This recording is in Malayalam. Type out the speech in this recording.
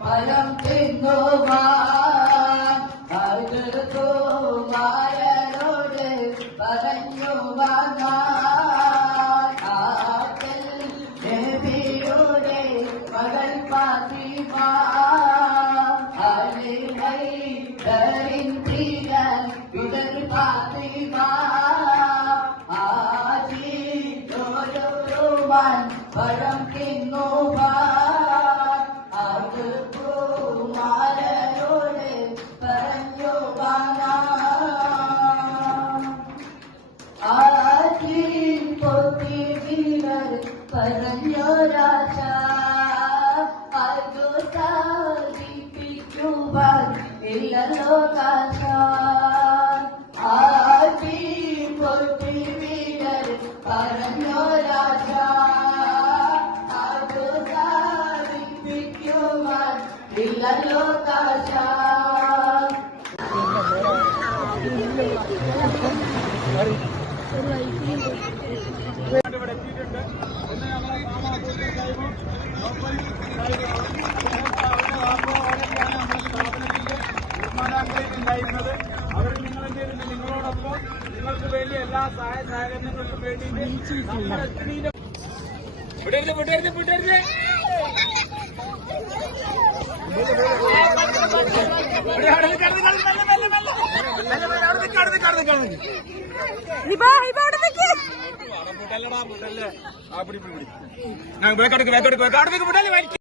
ഫലം തിന്നുവാൻ മായനോട് പറഞ്ഞു നബിയുടെ മകൾ ഫാത്തിമ വിടർ ഫാത്തിമ ആജിരോരുവാൻ ഫലം തിന്നുവാൻ പറഞ്ഞൊരാശ അതു സാധിപ്പിക്കുവാൻ ഇല്ലല്ലോ കാശ ആറ്റി പൊട്ടി വീടർ പറഞ്ഞൊരാശ അതു സാധിപ്പിക്കുവാൻ ഇല്ലല്ലോ കാശ ഉണ്ടായിരുന്നത് അവർ നിങ്ങളോടൊപ്പം നിങ്ങൾക്ക് വേണ്ടി എല്ലാ സഹായ സഹകരണങ്ങൾക്കും വേണ്ടി വിടരുത് വിടരുത് വിടരുത് മുട്ടല്ലേ ആ പിടി പിടി പിടി